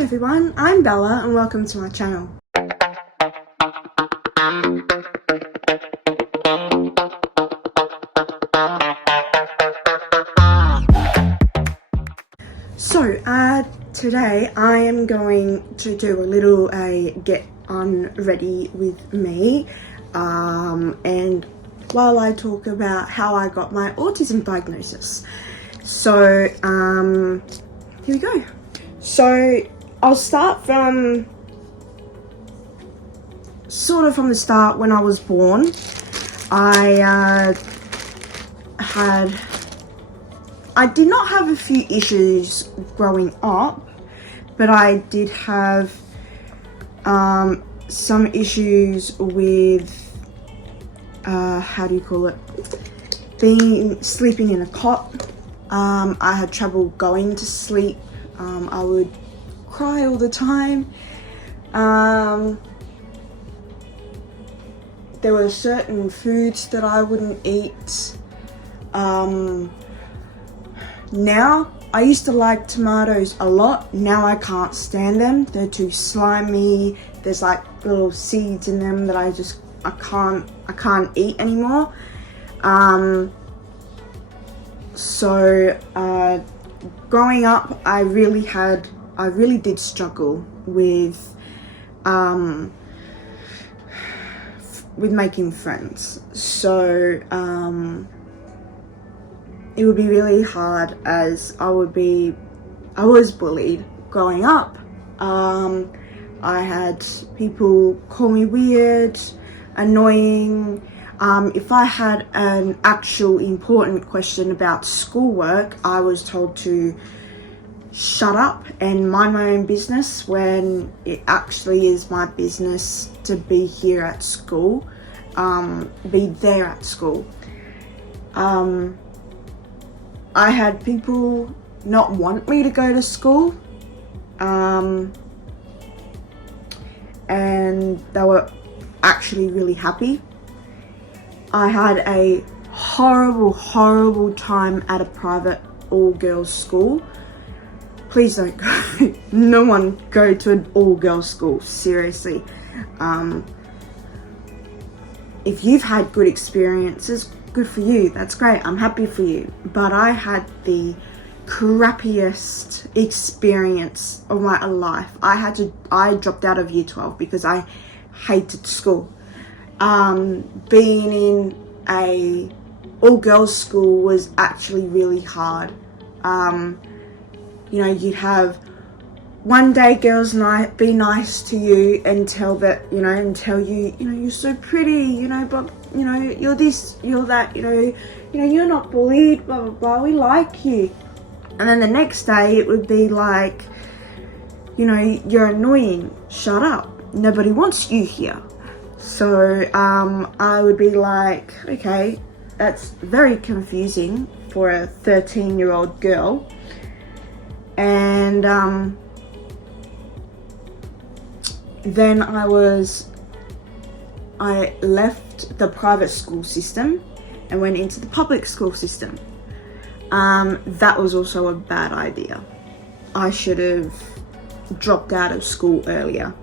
Hi everyone, I'm Bella and welcome to my channel. So today I am going to do a little get ready with me and while I talk about how I got my autism diagnosis. So here we go. So I'll start from the start. When I was born, I did not have a few issues growing up, but I did have some issues with sleeping in a cot. I had trouble going to sleep. I would cry all the time. There were certain foods that I wouldn't eat. Now, I used to like tomatoes a lot. Now I can't stand them. They're too slimy. There's like little seeds in them that I can't eat anymore. Growing up, I really did struggle with making friends. So it would be really hard, as I was bullied growing up. I had people call me weird, annoying. If I had an actual important question about schoolwork, I was told to shut up and mind my own business, when it actually is my business to be here at school, be there at school. I had people not want me to go to school, and they were actually really happy. I had a horrible time at a private all-girls school. Please don't go. No one go to an all-girls school, seriously. If you've had good experiences, good for you, that's great, I'm happy for you. But I had the crappiest experience of my life. I dropped out of year 12 because I hated school. Being in a all-girls school was actually really hard. You'd have one day girls night be nice to you and tell you, you're so pretty, but you're this, you're that, you're not bullied, blah blah blah, we like you. And then the next day it would be like, you're annoying, shut up, nobody wants you here. So I would be like, okay, that's very confusing for a 13-year-old girl. And then I left the private school system and went into the public school system. That was also a bad idea. I should have dropped out of school earlier.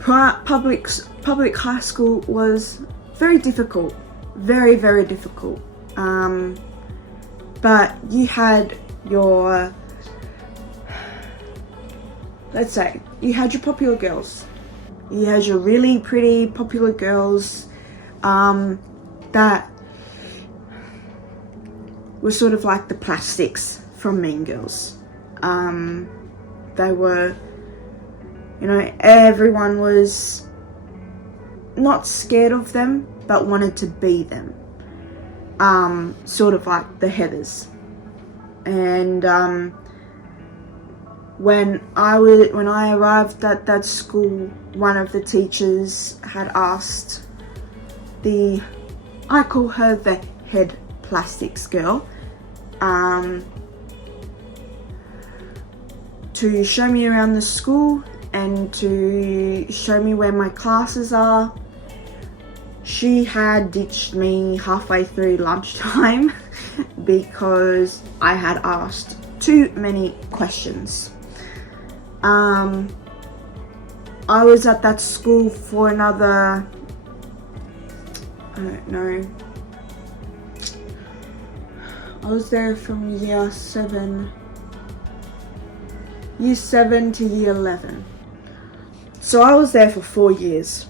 Public high school was very difficult, very difficult. But you had your, let's say, you had your popular girls. You had your really pretty popular girls that were sort of like the plastics from Mean Girls. They were, everyone was not scared of them, but wanted to be them. Sort of like the Heathers. And when I arrived at that school, one of the teachers had asked I call her the head plastics girl, to show me around the school and to show me where my classes are. She had ditched me halfway through lunchtime because I had asked too many questions. I was at that school for another, I don't know, I was there from year 7 to year 11. So I was there for 4 years.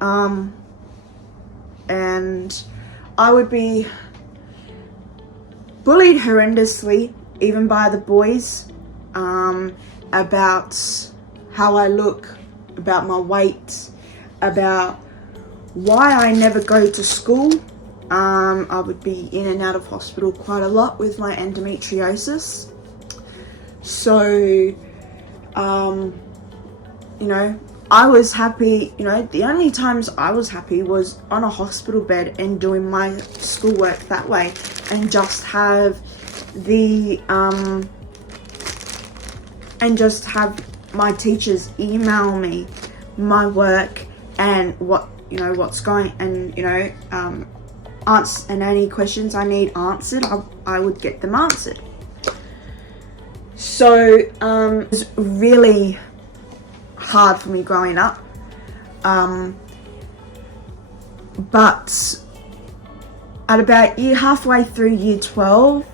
And I would be bullied horrendously, even by the boys, about how I look, about my weight, about why I never go to school. I would be in and out of hospital quite a lot with my endometriosis. So, you know, I was happy, you know, the only times I was happy was on a hospital bed and doing my schoolwork that way, and just have the, and just have my teachers email me my work and what, you know, what's going, and, you know, and any questions I need answered, I would get them answered. So, it was really hard for me growing up. But at about halfway through year 12,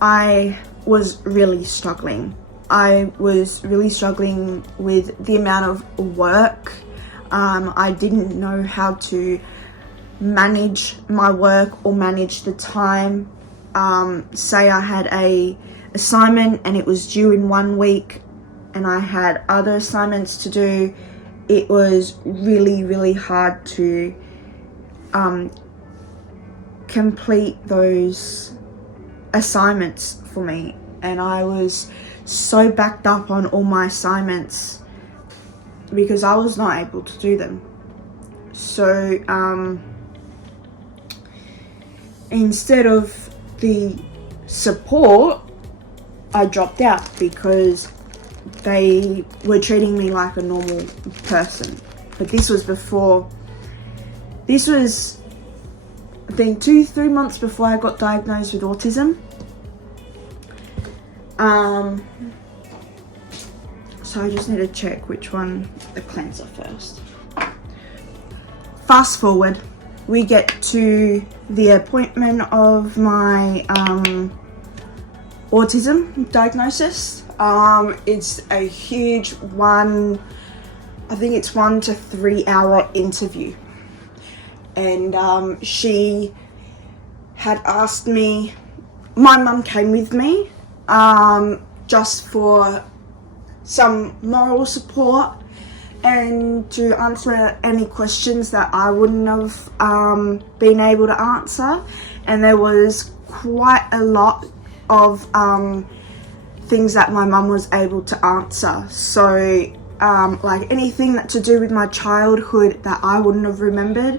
I was really struggling. I was really struggling with the amount of work. I didn't know how to manage my work or manage the time. Say I had a assignment and it was due in 1 week and I had other assignments to do, it was really, really hard to complete those assignments for me. And I was so backed up on all my assignments because I was not able to do them. So instead of the support, I dropped out because they were treating me like a normal person. But this was before, this was, I think, 2-3 months before I got diagnosed with autism. So I just need to check which one, the cleanser first. Fast forward, we get to the appointment of my autism diagnosis. It's a huge one, I think it's 1 to 3 hour interview. And she had asked me, my mum came with me just for some moral support and to answer any questions that I wouldn't have been able to answer. And there was quite a lot of things that my mum was able to answer. So like anything that to do with my childhood that I wouldn't have remembered.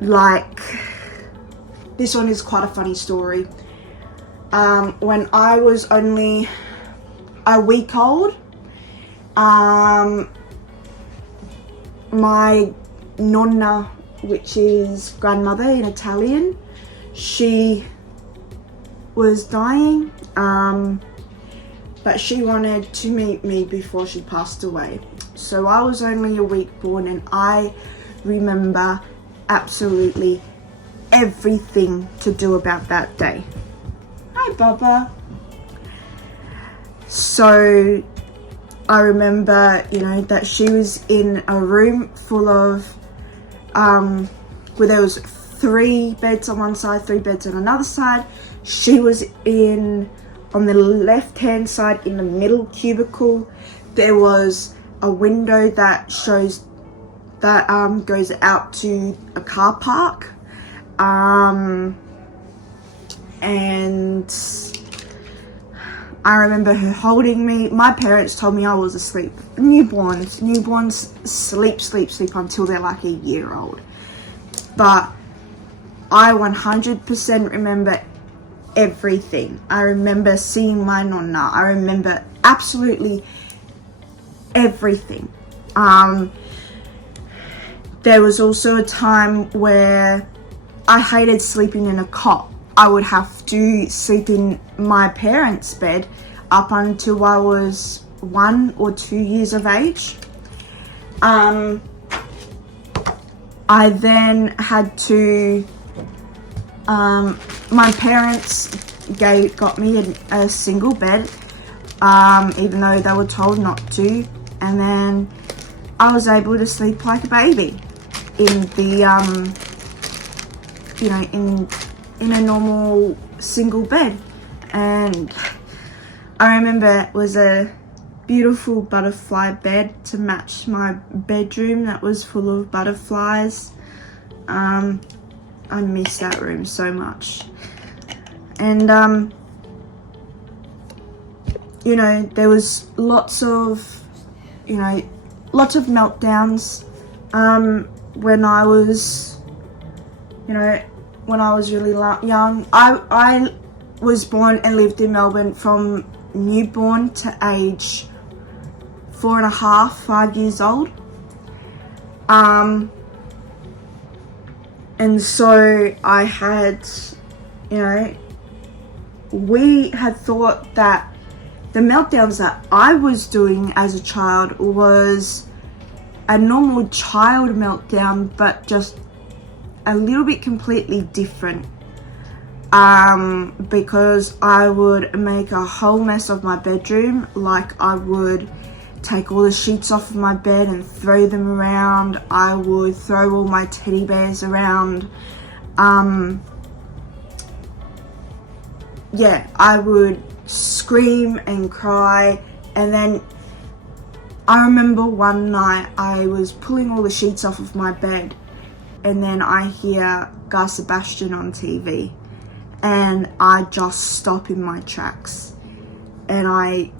Like, this one is quite a funny story. When I was only a week old, my nonna, which is grandmother in Italian, she was dying, but she wanted to meet me before she passed away. So I was only a week born, and I remember absolutely everything to do about that day. Hi, Bubba. So I remember, you know, that she was in a room full of, where there was 3 beds on one side, 3 beds on another side. She was on the left-hand side in the middle cubicle. There was a window that shows, that goes out to a car park. And I remember her holding me. My parents told me I was asleep. Newborns sleep until they're like a year old. But I 100% remember everything. I remember seeing my nonna. I remember absolutely everything. There was also a time where I hated sleeping in a cot. I would have to sleep in my parents' bed up until I was 1 or 2 years of age. I then had to, my parents got me a single bed, even though they were told not to, and then I was able to sleep like a baby in the, in a normal single bed. And I remember it was a beautiful butterfly bed to match my bedroom that was full of butterflies. I miss that room so much. And there was lots of meltdowns when I was really young. I was born and lived in Melbourne from newborn to age 4.5, 5 years old. And so I had, we had thought that the meltdowns that I was doing as a child was a normal child meltdown, but just a little bit completely different. Because I would make a whole mess of my bedroom. Like, I would take all the sheets off of my bed and throw them around. I would throw all my teddy bears around. I would scream and cry. And then I remember one night I was pulling all the sheets off of my bed, and then I hear Guy Sebastian on TV. And I just stop in my tracks, and I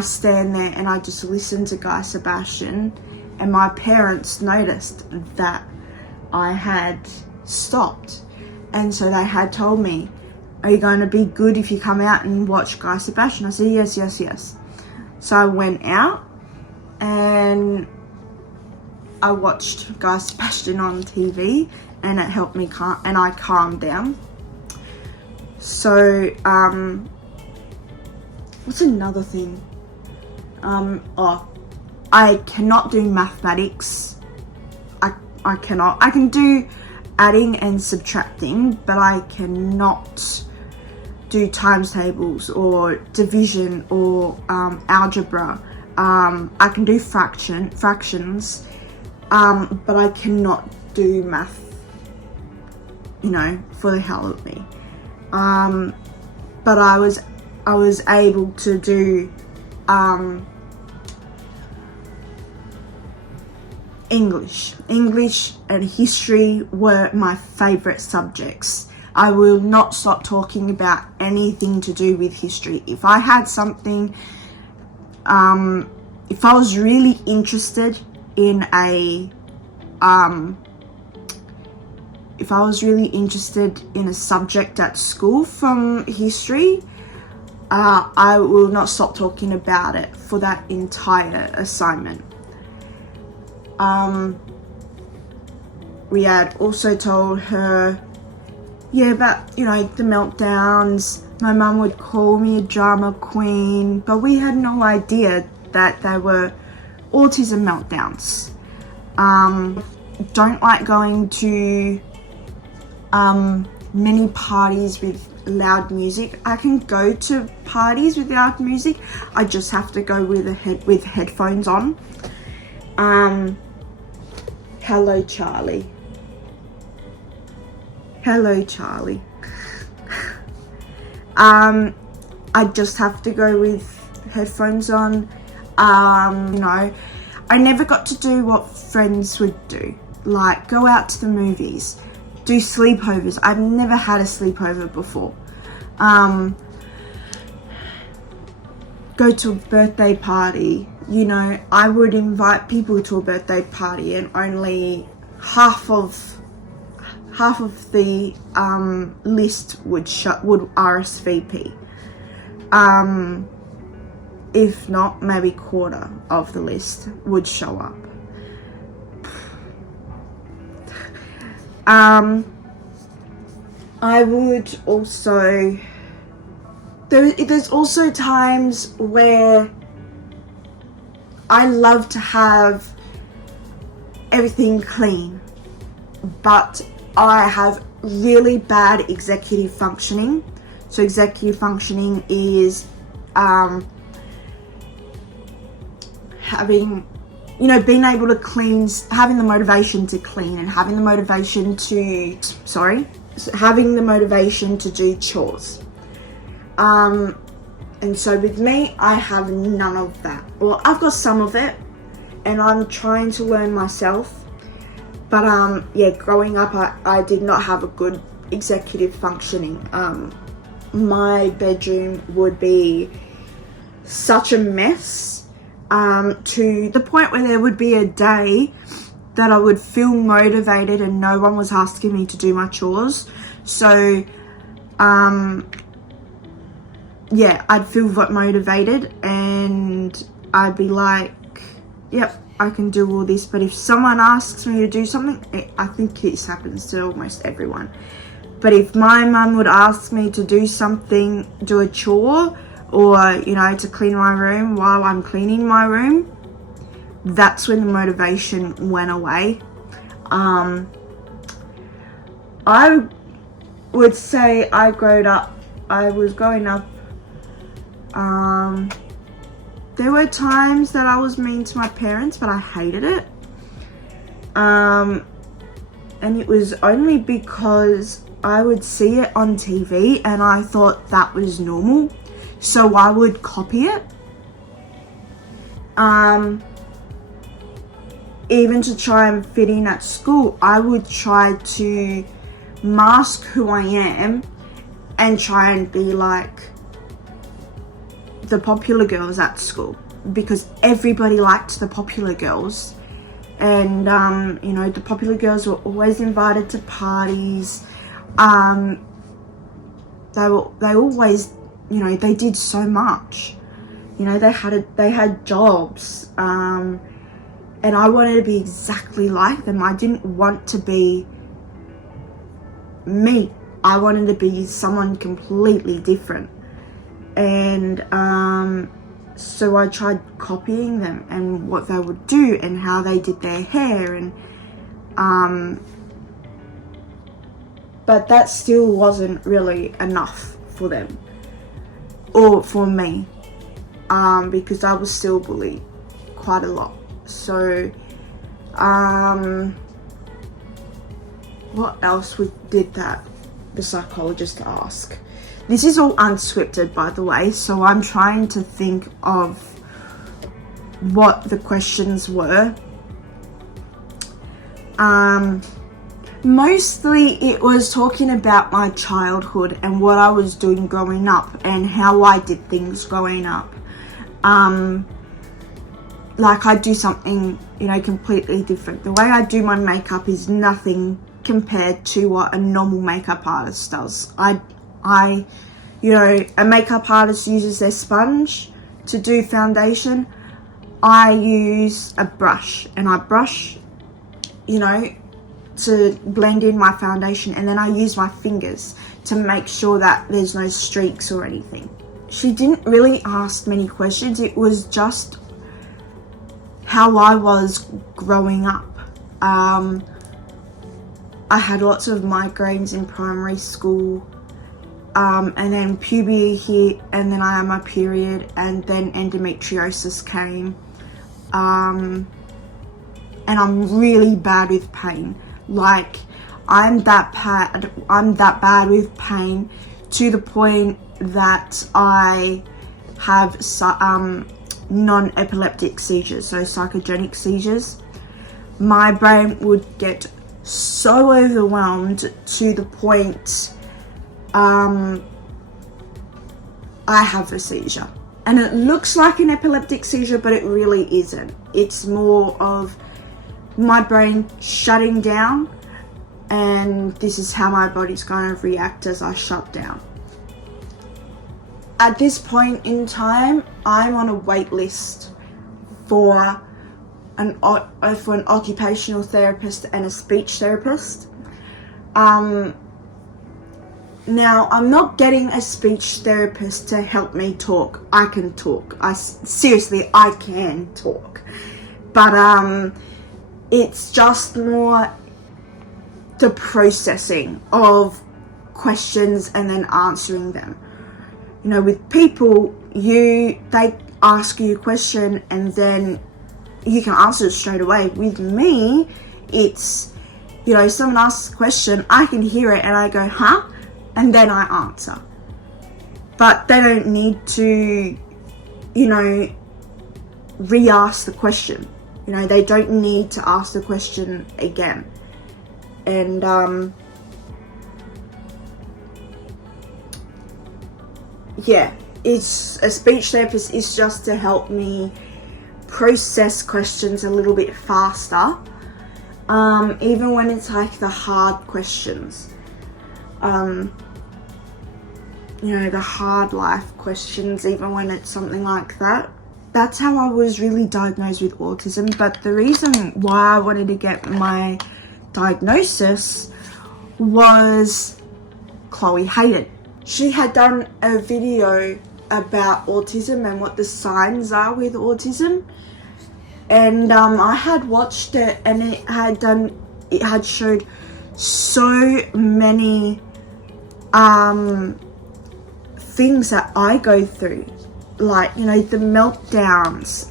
stand there and I just listen to Guy Sebastian. And my parents noticed that I had stopped, and so they had told me, "Are you going to be good if you come out and watch Guy Sebastian?" I said, yes. So I went out and I watched Guy Sebastian on TV, and it helped me I calmed down. So, what's another thing? I cannot do mathematics. I cannot. I can do adding and subtracting, but I cannot do times tables or division or algebra. I can do fractions, but I cannot do math, for the hell of me. But I was able to do English and history were my favorite subjects. I will not stop talking about anything to do with history. If I had something, if I was really interested in a subject at school from history, I will not stop talking about it for that entire assignment. We had also told her, about, the meltdowns. My mum would call me a drama queen, but we had no idea that they were autism meltdowns. Don't like going to many parties with loud music. I can go to parties with loud music. I just have to go with headphones on. Hello, Charlie. I just have to go with headphones on. I never got to do what friends would do, like go out to the movies, do sleepovers. I've never had a sleepover before. Go to a birthday party. I would invite people to a birthday party, and only half of the list would RSVP. If not, maybe quarter of the list would show up. I would also, there's also times where I love to have everything clean, but I have really bad executive functioning. So executive functioning is having, being able to clean, having the motivation to clean, and having the motivation to, having the motivation to do chores. And so with me, I have none of that. Well, I've got some of it, and I'm trying to learn myself. But yeah, growing up, I did not have a good executive functioning. My bedroom would be such a mess, to the point where there would be a day that I would feel motivated and no one was asking me to do my chores. So yeah, I'd feel motivated and I'd be like, yep, I can do all this. But if someone asks me to do something, I think this happens to almost everyone, but if my mum would ask me to do something, do a chore, or to clean my room while I'm cleaning my room, that's when the motivation went away. I would say I was growing up, there were times that I was mean to my parents, but I hated it. And it was only because I would see it on TV and I thought that was normal. So I would copy it. Even to try and fit in at school, I would try to mask who I am and try and be like the popular girls at school, because everybody liked the popular girls. And the popular girls were always invited to parties. They always, they did so much. They had jobs. And I wanted to be exactly like them. I didn't want to be me. I wanted to be someone completely different. And so I tried copying them and what they would do and how they did their hair, and but that still wasn't really enough for them or for me, because I was still bullied quite a lot. So what else did that the psychologist ask? This is all unscripted, by the way, so I'm trying to think of what the questions were. Mostly it was talking about my childhood and what I was doing growing up and how I did things growing up. Like I do something, completely different. The way I do my makeup is nothing compared to what a normal makeup artist does. A makeup artist uses their sponge to do foundation. I use a brush, and I brush, to blend in my foundation, and then I use my fingers to make sure that there's no streaks or anything. She didn't really ask many questions. It was just how I was growing up. I had lots of migraines in primary school, and then puberty hit, and then I had my period, and then endometriosis came, and I'm really bad with pain. Like I'm that bad with pain to the point that I have non-epileptic seizures, so psychogenic seizures. My brain would get so overwhelmed to the point I have a seizure, and it looks like an epileptic seizure, but it really isn't. It's more of my brain shutting down, and this is how my body's going to react as I shut down. At this point in time, I'm on a wait list for an occupational therapist and a speech therapist. Now, I'm not getting a speech therapist to help me talk. I can talk. Seriously, I can talk. But it's just more the processing of questions and then answering them. You know, with people, they ask you a question and then you can answer it straight away. With me, it's, you know, someone asks a question, I can hear it and I go, huh? And then I answer. But they don't need to, you know, re-ask the question. You know, they don't need to ask the question again. And yeah, it's a speech therapist is just to help me process questions a little bit faster, even when it's like the hard questions. You know, the hard life questions, even when it's something like that. That's how I was really diagnosed with autism. But the reason why I wanted to get my diagnosis was Chloe Hayden. She had done a video about autism and what the signs are with autism. And I had watched it, and it had showed so many things that I go through, like, you know, the meltdowns,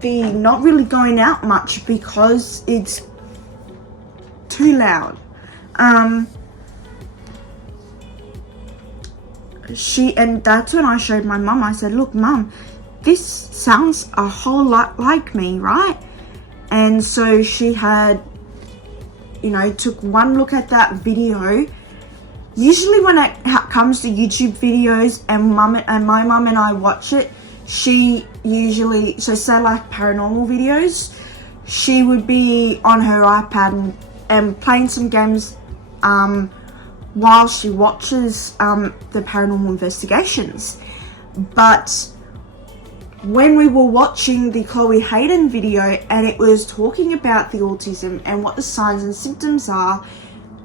the not really going out much because it's too loud. And that's when I showed my mum. I said, look, Mum, this sounds a whole lot like me, right? And so she had, you know, took one look at that video. Usually when it comes to YouTube videos and my mum and I watch it, she usually, so say like paranormal videos, she would be on her iPad and playing some games while she watches the paranormal investigations. But when we were watching the Chloe Hayden video and it was talking about the autism and what the signs and symptoms are,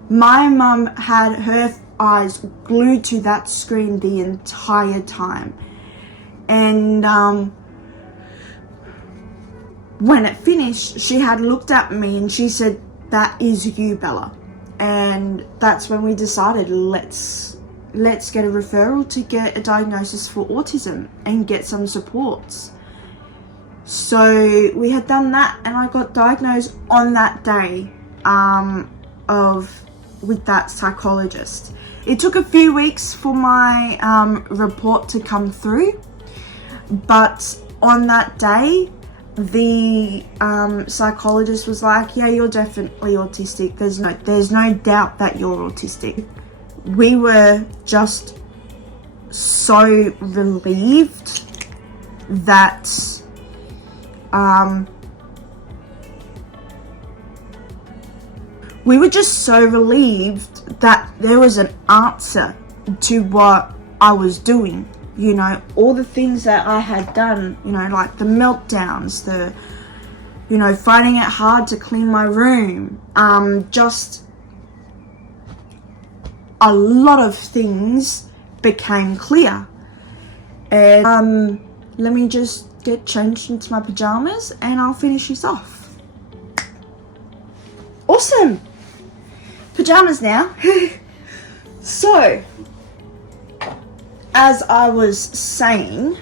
my mum had her eyes glued to that screen the entire time. And when it finished, she had looked at me and she said, "That is you, Bella." And that's when we decided, let's get a referral to get a diagnosis for autism and get some supports. So we had done that, and I got diagnosed on that day with that psychologist. It took a few weeks for my report to come through, but on that day, the psychologist was like, "Yeah, you're definitely autistic. There's no doubt that you're autistic." We were just so relieved that there was an answer to what I was doing. You know, all the things that I had done, you know, like the meltdowns, finding it hard to clean my room, just a lot of things became clear. And let me just get changed into my pajamas and I'll finish this off. Awesome! Pajamas now. So, as I was saying,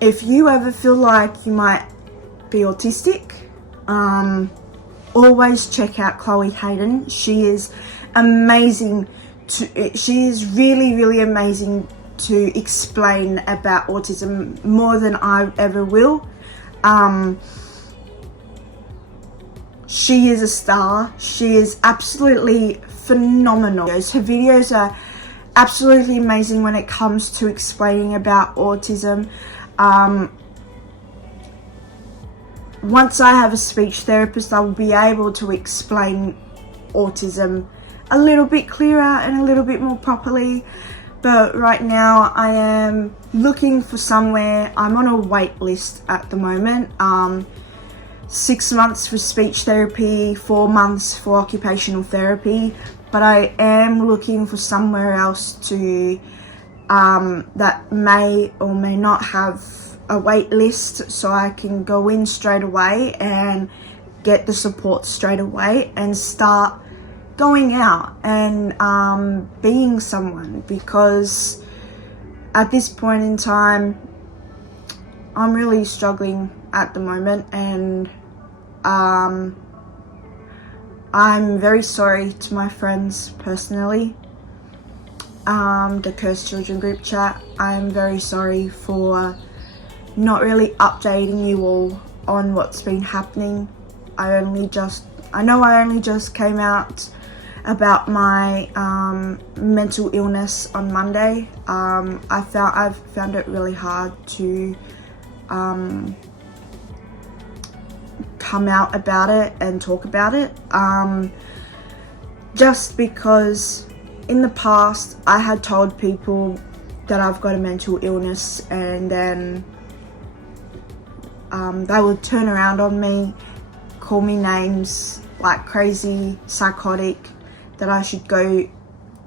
if you ever feel like you might be autistic, always check out Chloe Hayden. She is amazing. She is really, really amazing to explain about autism, more than I ever will. She is a star. She is absolutely phenomenal. Her videos are absolutely amazing when it comes to explaining about autism. Once I have a speech therapist, I will be able to explain autism a little bit clearer and a little bit more properly. But right now I am looking for somewhere. I'm on a wait list at the moment. 6 months for speech therapy, 4 months for occupational therapy, but I am looking for somewhere else to that may or may not have a wait list, so I can go in straight away and get the support straight away and start going out and being someone, because at this point in time I'm really struggling at the moment, and I'm very sorry to my friends personally. The Cursed Children group chat, I'm very sorry for not really updating you all on what's been happening. I only just came out about my mental illness on Monday. I've found it really hard to come out about it and talk about it, just because in the past I had told people that I've got a mental illness, and then they would turn around on me, call me names like crazy, psychotic, that I should go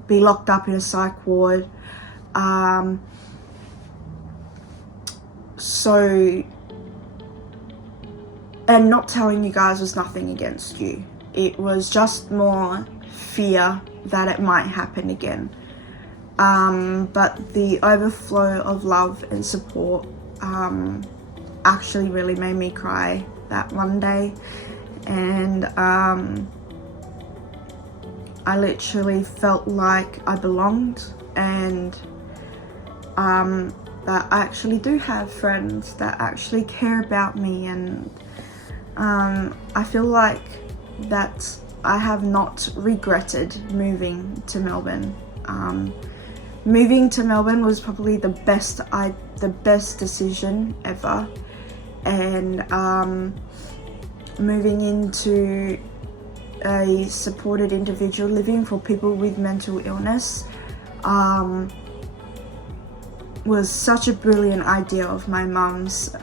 be locked up in a psych ward. And not telling you guys was nothing against you. It was just more fear that it might happen again. But the overflow of love and support actually really made me cry that Monday. And I literally felt like I belonged, and that I actually do have friends that actually care about me, and I feel like that I have not regretted moving to Melbourne. Moving to Melbourne was probably the best decision ever, and moving into a supported individual living for people with mental illness was such a brilliant idea of my mum's.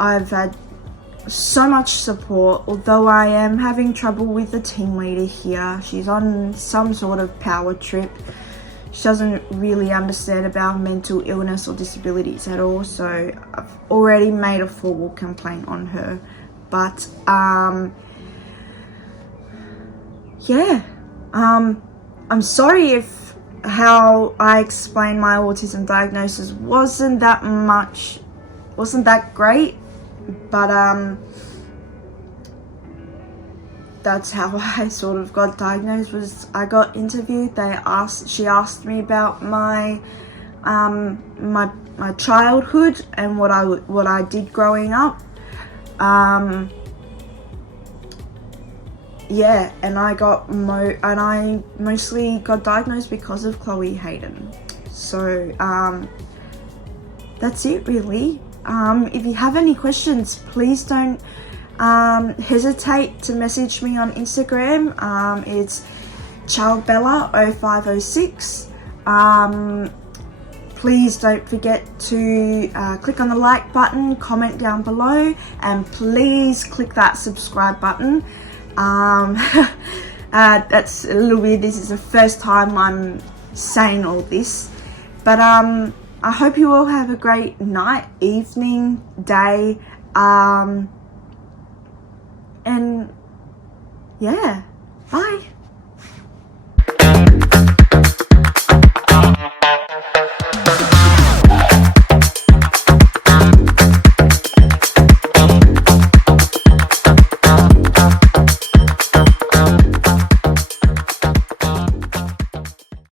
I've had so much support, although I am having trouble with the team leader here. She's on some sort of power trip. She doesn't really understand about mental illness or disabilities at all, so I've already made a formal complaint on her. But yeah, I'm sorry if how I explained my autism diagnosis wasn't that great, but that's how I sort of got diagnosed. Was I got interviewed, she asked me about my my childhood and what I did growing up. Yeah, and I mostly got diagnosed because of Chloe Hayden. So that's it really. If you have any questions, please don't hesitate to message me on Instagram. It's childbella0506. Please don't forget to click on the like button, comment down below, and please click that subscribe button. That's a little weird. This is the first time I'm saying all this, but I hope you all have a great night, evening, day, and yeah.